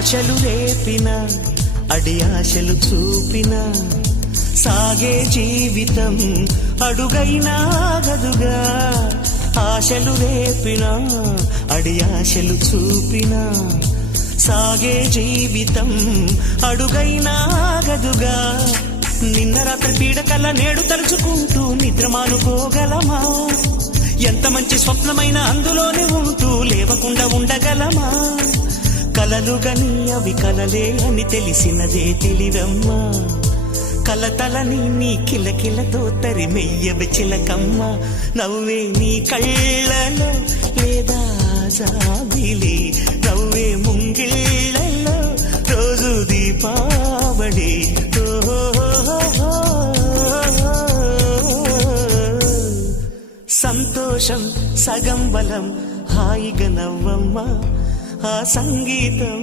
ఆశలు రేపిన అడి ఆశలు చూపిన సాగే జీవితం అడుగైనా గదుగా. ఆశలు రేపిన అడి ఆశలు చూపిన సాగే జీవితం అడుగైనా గదుగా. నిన్న రాత్రి పీడకల నేడు తలుచుకుంటూ నిద్రమానుకోగలమా? ఎంత మంచి స్వప్నమైన అందులోనే ఉంటూ లేవకుండా ఉండగలమా? కలలుగని అవి కలలే అని తెలిసినదే తెలివమ్మా. కలతలని నీ కిలకిలతో తరిమెయ్యవి చిలకమ్మ. నవ్వే నీ కళ్ళలో లేదా జాబిలి, నవ్వే ముంగిళ్ళలో రోజు దీపావళి. సంతోషం సగం బలం, హాయిగా నవ్వమ్మ ఆ సంగీతం